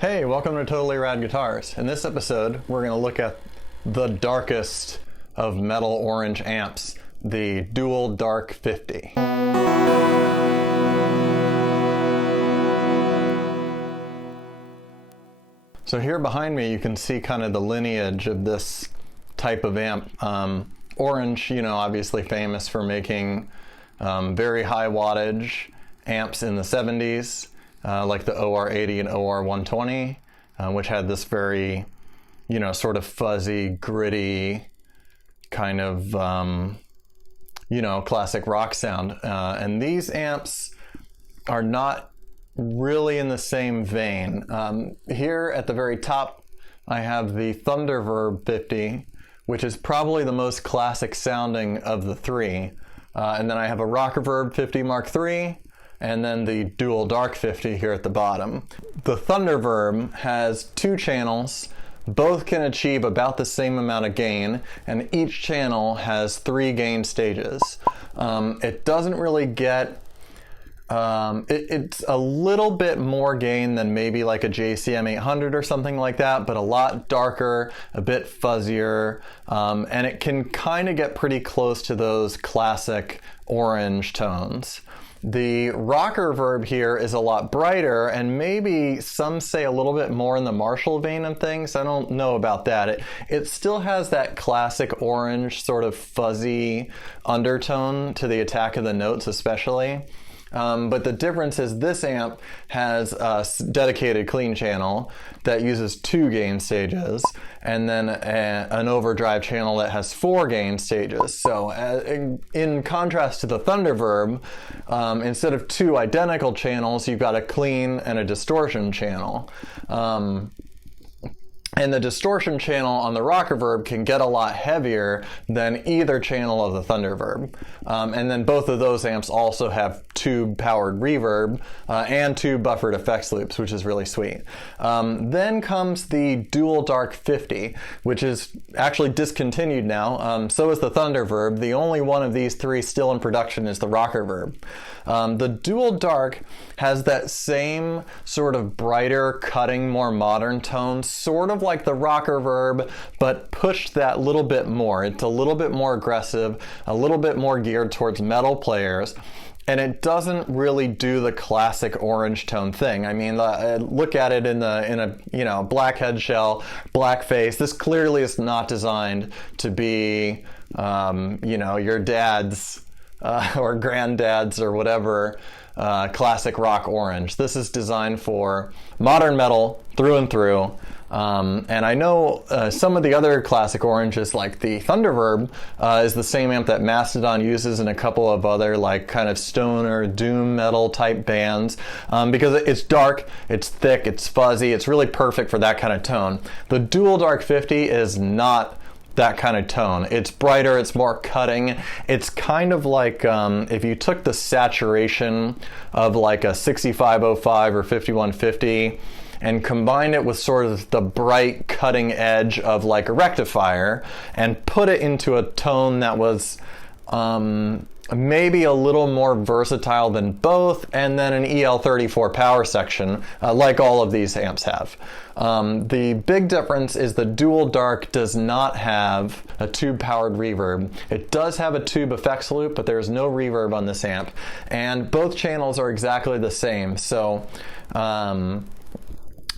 Hey, welcome to Totally Rad Guitars. In this episode, we're going to look at the darkest of metal orange amps, the Dual Dark 50. So here behind me, you can see kind of the lineage of this type of amp. Orange, obviously famous for making very high wattage amps in the 70s. Like the OR80 and OR120, which had this very, sort of fuzzy, gritty kind of, classic rock sound. And these amps are not really in the same vein. Here at the very top, I have the Thunderverb 50, which is probably the most classic sounding of the three. And then I have a Rockerverb 50 Mark III, and then the Dual Dark 50 here at the bottom. The Thunderverb has two channels. Both can achieve about the same amount of gain, and each channel has 3 gain stages. It doesn't really get... it's a little bit more gain than maybe like a JCM 800 or something like that, but a lot darker, a bit fuzzier, and it can kind of get pretty close to those classic orange tones. The Rockerverb here is a lot brighter, and maybe some say a little bit more in the Marshall vein of things. I don't know about that. It still has that classic orange sort of fuzzy undertone to the attack of the notes especially. But the difference is this amp has a dedicated clean channel that uses 2 gain stages, and then an overdrive channel that has 4 gain stages. So in contrast to the Thunderverb, instead of 2 identical channels, you've got a clean and a distortion channel. And the distortion channel on the Rockerverb can get a lot heavier than either channel of the Thunderverb. And then both of those amps also have tube-powered reverb and tube buffered effects loops, which is really sweet. Then comes the Dual Dark 50, which is actually discontinued now. So is the Thunderverb. The only one of these 3 still in production is the Rockerverb. The Dual Dark has that same sort of brighter, cutting, more modern tone, sort of like the Rockerverb, but pushed that little bit more. It's a little bit more aggressive, a little bit more geared towards metal players, and it doesn't really do the classic orange tone thing. I mean, look at it in a black head shell, black face. This clearly is not designed to be your dad's or granddad's or whatever classic rock orange. This is designed for modern metal through and through. And I know some of the other classic oranges, like the Thunderverb, is the same amp that Mastodon uses in a couple of other like kind of stoner doom metal type bands, because it's dark, it's thick, it's fuzzy, it's really perfect for that kind of tone. The Dual Dark 50 is not that kind of tone. It's brighter, it's more cutting. It's kind of like if you took the saturation of like a 6505 or 5150 and combined it with sort of the bright cutting edge of like a rectifier and put it into a tone that was maybe a little more versatile than both, and then an EL34 power section, like all of these amps have. The big difference is the Dual Dark does not have a tube-powered reverb. It does have a tube effects loop, but there's no reverb on this amp, and both channels are exactly the same. So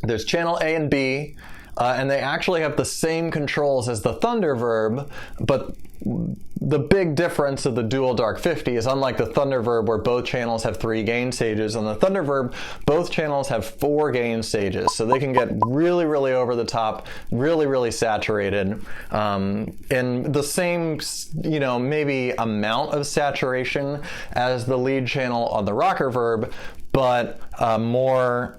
there's channel A and B, and they actually have the same controls as the Thunderverb, but the big difference of the Dual Dark 50 is, unlike the Thunderverb where both channels have 3 gain stages, on the Thunderverb both channels have 4 gain stages, so they can get really, really over the top, really, really saturated, in the same, maybe amount of saturation as the lead channel on the Rockerverb, but more,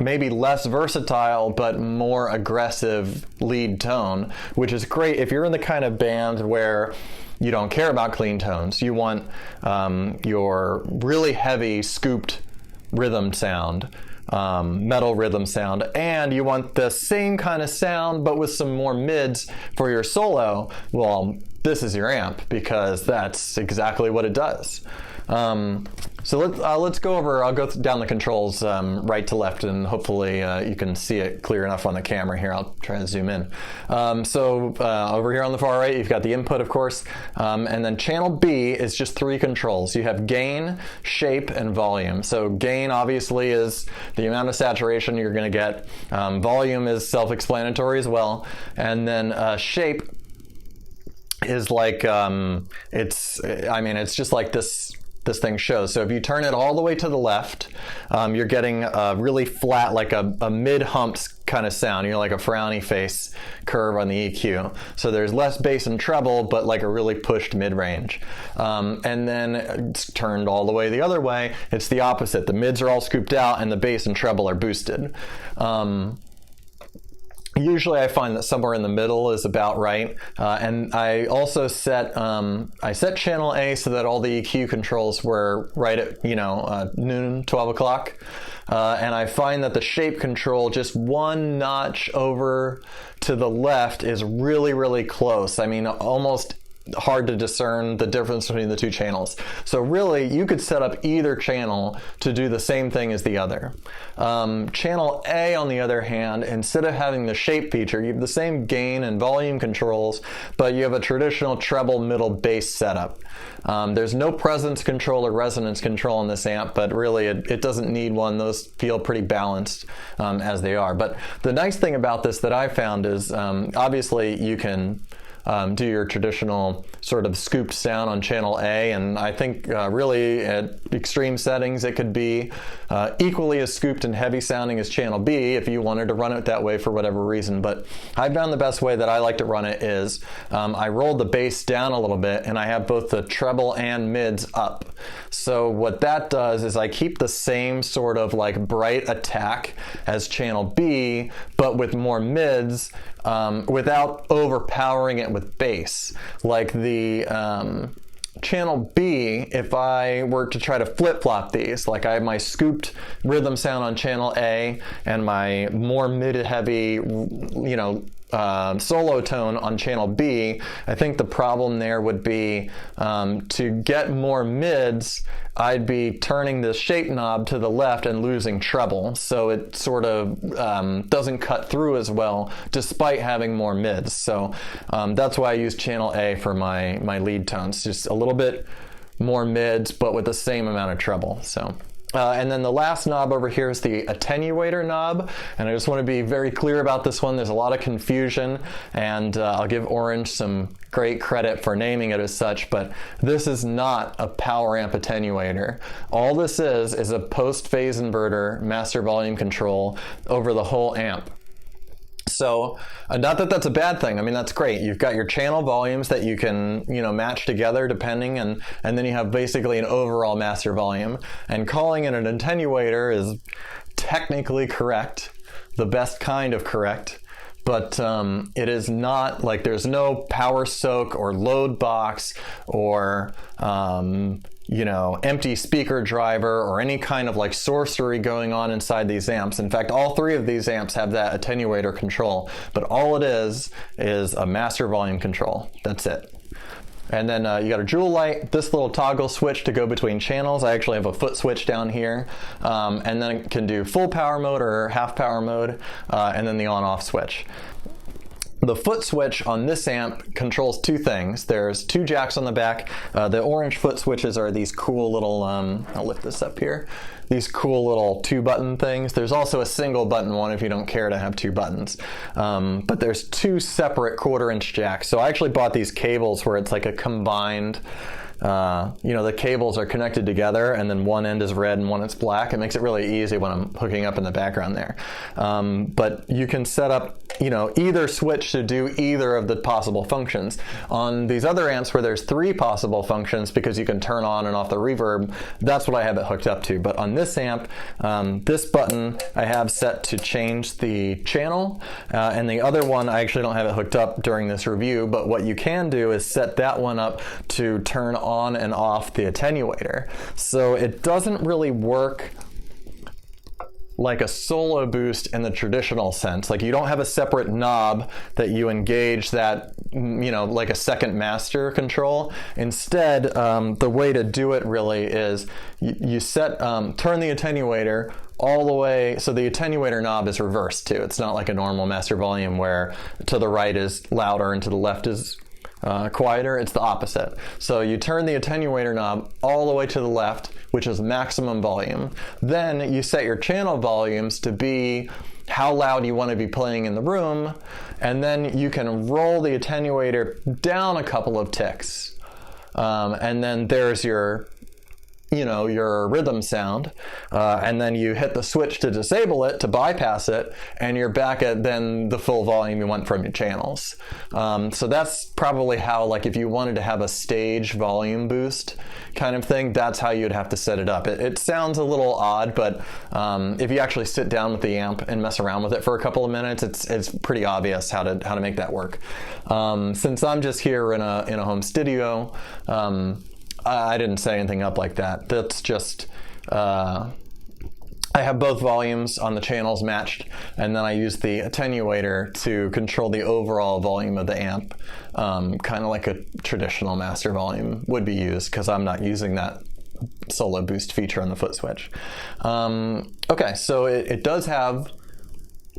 maybe less versatile, but more aggressive lead tone, which is great if you're in the kind of band where you don't care about clean tones. You want your really heavy scooped rhythm sound, metal rhythm sound, and you want the same kind of sound but with some more mids for your solo. Well, this is your amp, because that's exactly what it does. So let's go over, I'll go down the controls right to left, and hopefully you can see it clear enough on the camera here. I'll try to zoom in. Over here on the far right, you've got the input, of course, and then channel B is just 3 controls. You have gain, shape, and volume. So gain obviously is the amount of saturation you're going to get. Volume is self-explanatory as well. And then shape is like, it's just like this thing shows. So if you turn it all the way to the left, you're getting a really flat, like a mid-humps kind of sound. You're like a frowny face curve on the EQ. So there's less bass and treble, but like a really pushed mid-range. And then it's turned all the way the other way. It's the opposite. The mids are all scooped out and the bass and treble are boosted. Usually I find that somewhere in the middle is about right. And I also set channel A so that all the EQ controls were right at, noon, 12 o'clock. And I find that the shape control just one notch over to the left is really, really close. I mean, almost hard to discern the difference between the 2 channels. So really, you could set up either channel to do the same thing as the other. Channel A, on the other hand, instead of having the shape feature, you have the same gain and volume controls, but you have a traditional treble middle bass setup. There's no presence control or resonance control in this amp, but really it doesn't need one. Those feel pretty balanced as they are. But the nice thing about this that I found is obviously you can do your traditional sort of scooped sound on channel A, and I think really at extreme settings it could be equally as scooped and heavy sounding as channel B if you wanted to run it that way for whatever reason. But I found the best way that I like to run it is I roll the bass down a little bit and I have both the treble and mids up. So what that does is I keep the same sort of like bright attack as channel B, but with more mids, without overpowering it with bass. Like the channel B, if I were to try to flip-flop these, like I have my scooped rhythm sound on channel A and my more mid-heavy, solo tone on channel B, I think the problem there would be to get more mids, I'd be turning the shape knob to the left and losing treble. So it sort of doesn't cut through as well despite having more mids. So that's why I use channel A for my lead tones. Just a little bit more mids, but with the same amount of treble. So. And then the last knob over here is the attenuator knob, and I just want to be very clear about this one. There's a lot of confusion, and I'll give Orange some great credit for naming it as such, but this is not a power amp attenuator. All this is a post-phase inverter master volume control over the whole amp. So not that that's a bad thing. I mean, that's great. You've got your channel volumes that you can, match together depending, and then you have basically an overall master volume. And calling it an attenuator is technically correct, the best kind of correct. But it is not like there's no power soak or load box or empty speaker driver or any kind of like sorcery going on inside these amps. In fact, all 3 of these amps have that attenuator control, but all it is a master volume control. That's it. And then you got a jewel light, this little toggle switch to go between channels. I actually have a foot switch down here. And then it can do full power mode or half power mode, and then the on-off switch. The foot switch on this amp controls 2 things. There's 2 jacks on the back. The orange foot switches are these cool little, I'll lift this up here, these cool little 2-button things. There's also a single button one if you don't care to have 2 buttons. But there's 2 separate 1/4-inch jacks. So I actually bought these cables where it's like a combined, the cables are connected together and then one end is red and one is black. It makes it really easy when I'm hooking up in the background there. But you can set up, either switch to do either of the possible functions. On these other amps where there's 3 possible functions because you can turn on and off the reverb, that's what I have it hooked up to. But on this amp, this button I have set to change the channel, and the other one I actually don't have it hooked up during this review, but what you can do is set that one up to turn on and off the attenuator. So it doesn't really work like a solo boost in the traditional sense. Like you don't have a separate knob that you engage that like a second master control. Instead, the way to do it really is you turn the attenuator all the way, so the attenuator knob is reversed too. It's not like a normal master volume where to the right is louder and to the left is quieter. It's the opposite. So you turn the attenuator knob all the way to the left, which is maximum volume. Then you set your channel volumes to be how loud you want to be playing in the room, and then you can roll the attenuator down a couple of ticks. And then there's your rhythm sound, and then you hit the switch to disable it, to bypass it, and you're back at then the full volume you want from your channels. So that's probably how, like, if you wanted to have a stage volume boost kind of thing, that's how you'd have to set it up. It sounds a little odd, but if you actually sit down with the amp and mess around with it for a couple of minutes, it's pretty obvious how to make that work. Since I'm just here in a home studio, I didn't set anything up like that. That's just, I have both volumes on the channels matched, and then I use the attenuator to control the overall volume of the amp, kind of like a traditional master volume would be used, because I'm not using that solo boost feature on the Footswitch. Okay, so it does have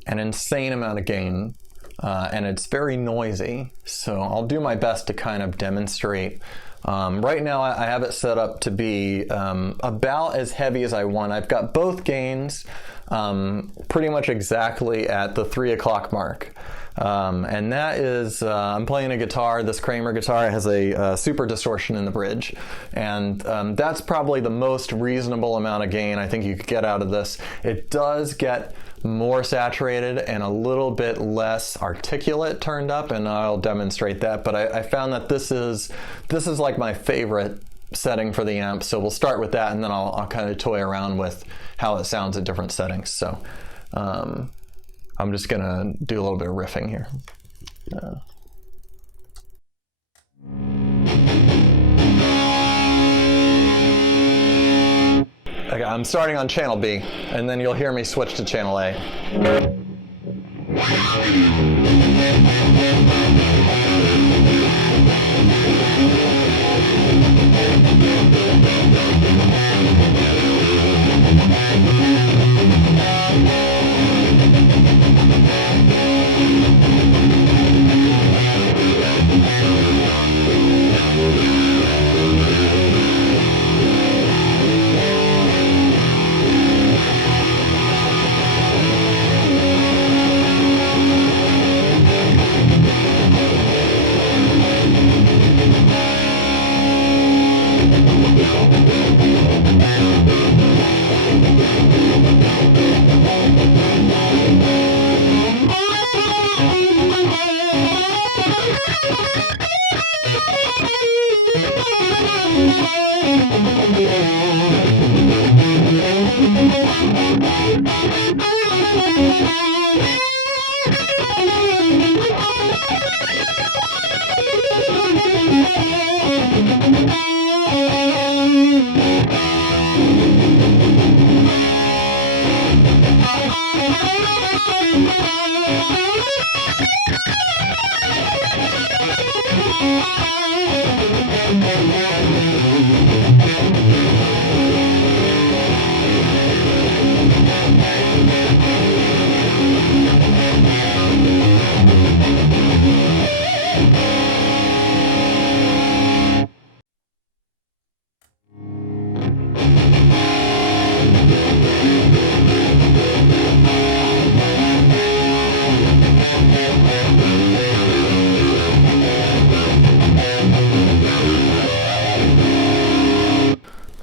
an insane amount of gain, and it's very noisy, so I'll do my best to kind of demonstrate. Right now I have it set up to be about as heavy as I want. I've got both gains pretty much exactly at the 3 o'clock mark. And that is, I'm playing a guitar, this Kramer guitar. It has a super distortion in the bridge. And that's probably the most reasonable amount of gain I think you could get out of this. It does get more saturated and a little bit less articulate turned up, and I'll demonstrate that. But I found that this is like my favorite setting for the amp, so we'll start with that, and then I'll kind of toy around with how it sounds at different settings. So I'm just gonna do a little bit of riffing here. Okay, I'm starting on channel B, and then you'll hear me switch to channel A.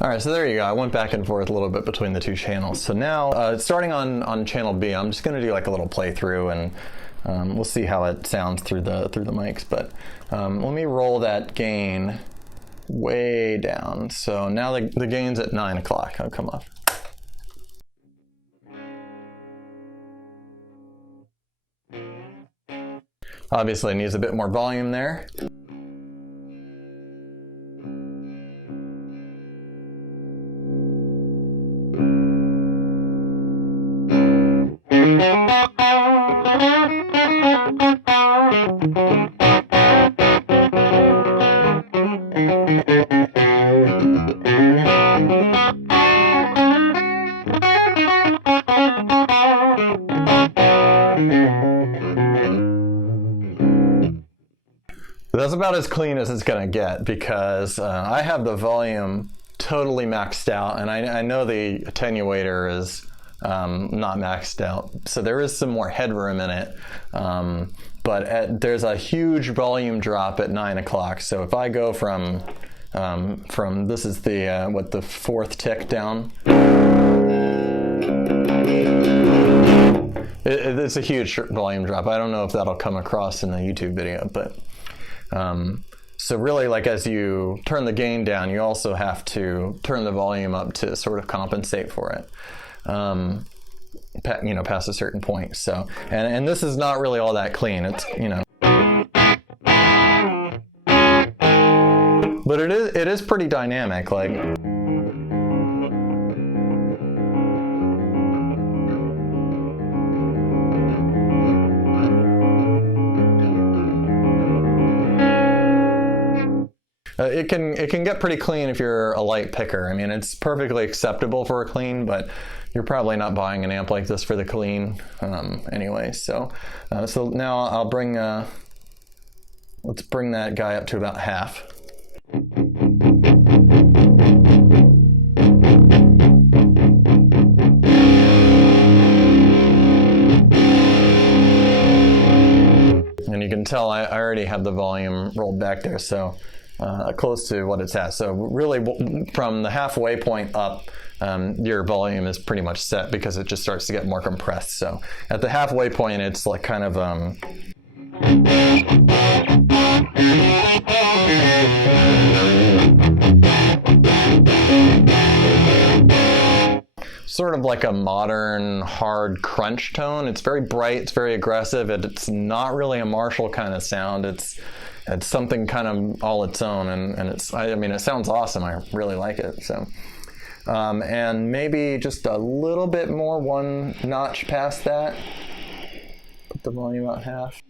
Alright, so there you go. I went back and forth a little bit between the two channels. So now, starting on channel B, I'm just going to do like a little playthrough, and we'll see how it sounds through the mics. But let me roll that gain way down. So now the gain's at 9 o'clock. I'll come off. Obviously, it needs a bit more volume there. about as clean as it's gonna get because I have the volume totally maxed out, and I know the attenuator is not maxed out, so there is some more headroom in it. But there's a huge volume drop at 9 o'clock. So if I go from this is the fourth tick down. It's a huge volume drop. I don't know if that'll come across in the YouTube video, but so really, like, as you turn the gain down, you also have to turn the volume up to sort of compensate for it. Past a certain point. So, and this is not really all that clean. It's, but it is pretty dynamic. Like, it can get pretty clean if you're a light picker. I mean, it's perfectly acceptable for a clean, but you're probably not buying an amp like this for the clean anyway. So now I'll bring let's bring that guy up to about half. And you can tell I already have the volume rolled back there, so close to what it's at. So really, from the halfway point up, your volume is pretty much set because it just starts to get more compressed. So at the halfway point, it's like kind of sort of like a modern hard crunch tone. It's very bright, it's very aggressive, it's not really a Marshall kind of sound. It's something kind of all its own, and it sounds awesome. I really like it. So and maybe just a little bit more, one notch past that. Put the volume out half.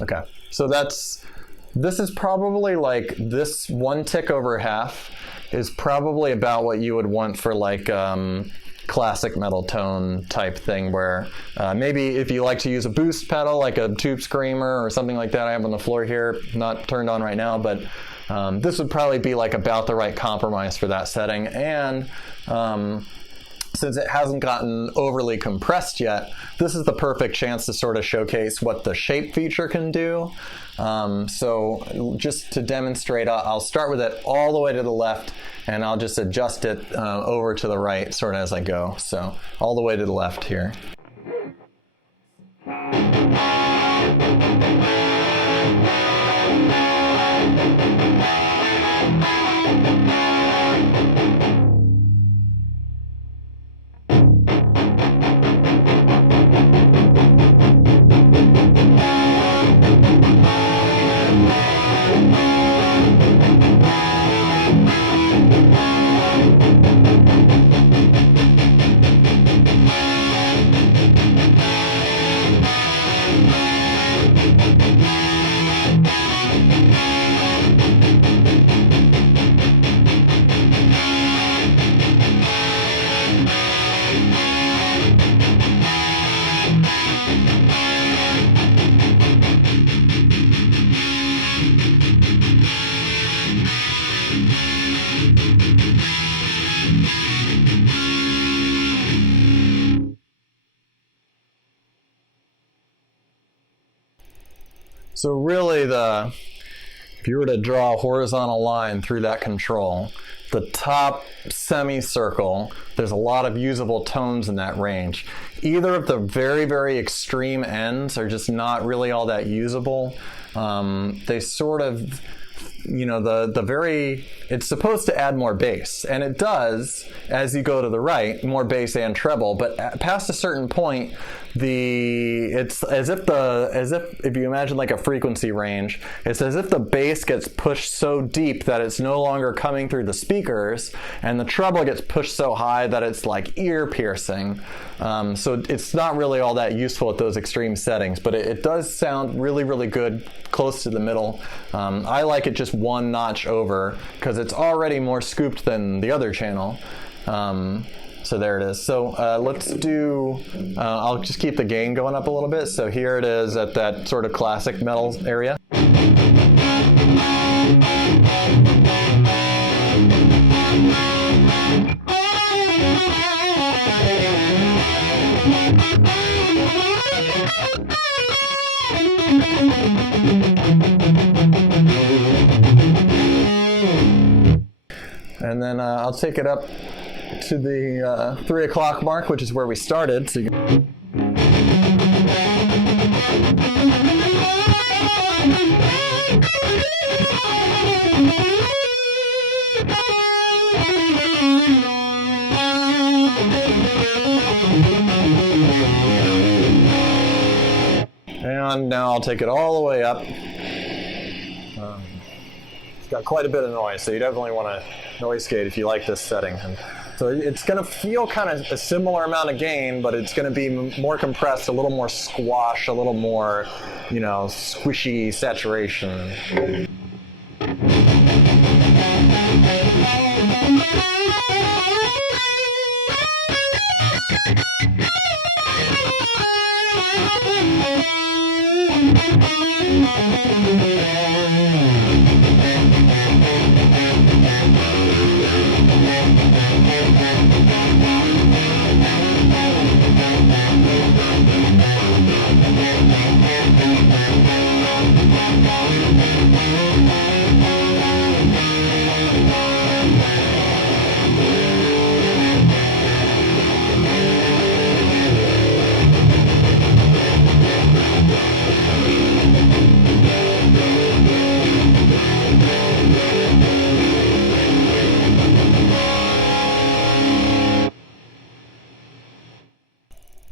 Okay, so this is probably like this one tick over half is probably about what you would want for like classic metal tone type thing, where maybe if you like to use a boost pedal like a Tube Screamer or something like that I have on the floor here, not turned on right now, but this would probably be like about the right compromise for that setting. And since it hasn't gotten overly compressed yet, this is the perfect chance to sort of showcase what the shape feature can do. So just to demonstrate, I'll start with it all the way to the left, and I'll just adjust it over to the right sort of as I go. So all the way to the left here. So really, if you were to draw a horizontal line through that control, the top semicircle, there's a lot of usable tones in that range. Either of the very, very extreme ends are just not really all that usable. They sort of, it's supposed to add more bass, and it does as you go to the right, more bass and treble, but past a certain point, it's as if you imagine like a frequency range, it's as if the bass gets pushed so deep that it's no longer coming through the speakers, and the treble gets pushed so high that it's like ear piercing. So it's not really all that useful at those extreme settings, but it does sound really, really good close to the middle. I like it just one notch over because it's already more scooped than the other channel. So there it is. So let's do, I'll just keep the gain going up a little bit. So here it is at that sort of classic metal area. And then I'll take it up to the 3 o'clock mark, which is where we started. So you can... And now I'll take it all the way up. It's got quite a bit of noise, so you definitely want to noise gate if you like this setting. And so it's going to feel kind of a similar amount of gain, but it's going to be more compressed, a little more squash, a little more, you know, squishy saturation.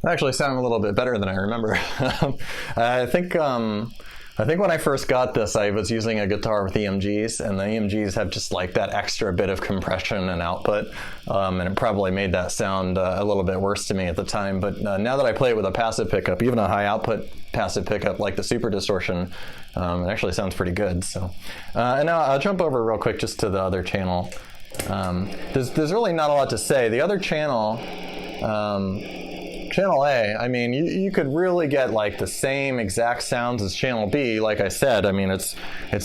Actually sounded a little bit better than I remember. I think when I first got this, I was using a guitar with EMGs, and the EMGs have just like that extra bit of compression and output, and it probably made that sound a little bit worse to me at the time. But now that I play it with a passive pickup, even a high output passive pickup like the Super Distortion, it actually sounds pretty good. So, and now I'll jump over real quick just to the other channel. There's really not a lot to say. The other channel. Channel A, I mean, you could really get like the same exact sounds as Channel B. Like I said, I mean, it's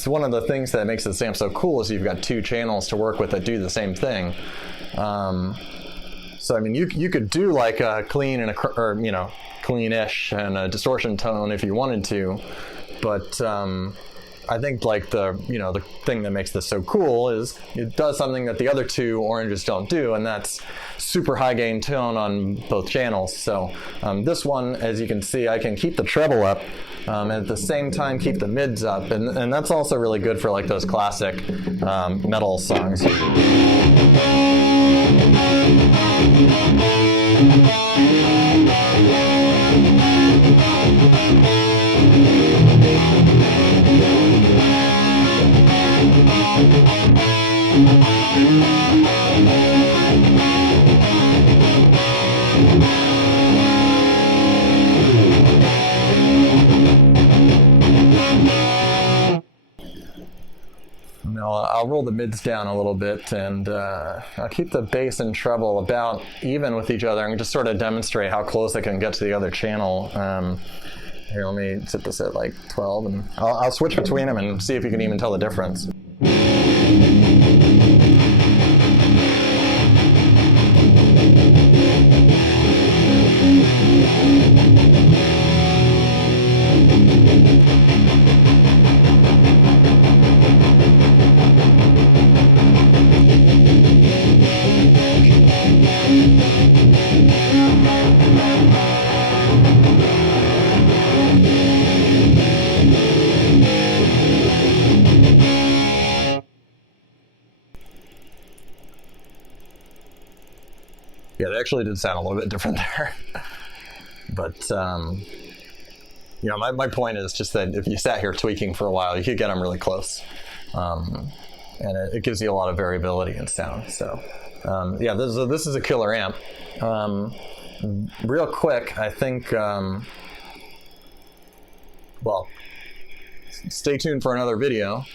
one of the things that makes this amp so cool is you've got two channels to work with that do the same thing. So I mean, you could do like a clean and or you know, clean-ish and a distortion tone if you wanted to, but I think like the thing that makes this so cool is it does something that the other two oranges don't do, and that's super high gain tone on both channels. So this one, as you can see, I can keep the treble up and at the same time keep the mids up, and that's also really good for like those classic metal songs. I'll roll the mids down a little bit, and I'll keep the bass and treble about even with each other and just sort of demonstrate how close I can get to the other channel. Here, let me set this at like 12, and I'll switch between them and see if you can even tell the difference. Yeah, they actually did sound a little bit different there. But, you know, my point is just that if you sat here tweaking for a while, you could get them really close. And it gives you a lot of variability in sound. So, yeah, this is a killer amp. Real quick, I think, well, stay tuned for another video,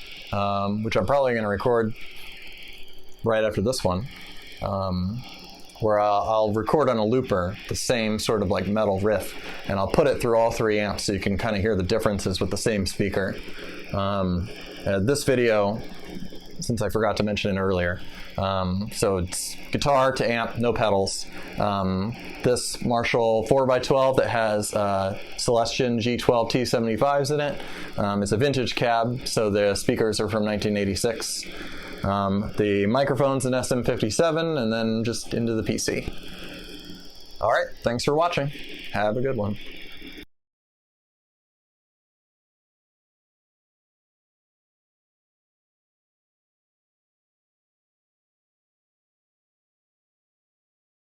which I'm probably going to record right after this one. where I'll record on a looper the same sort of like metal riff, and I'll put it through all 3 amps so you can kind of hear the differences with the same speaker. This video, since I forgot to mention it earlier, so it's guitar to amp, no pedals. This Marshall 4x12 that has Celestion G12 T75s in it. It's a vintage cab, so the speakers are from 1986. The microphone's an SM57, and then just into the PC. All right, thanks for watching. Have a good one.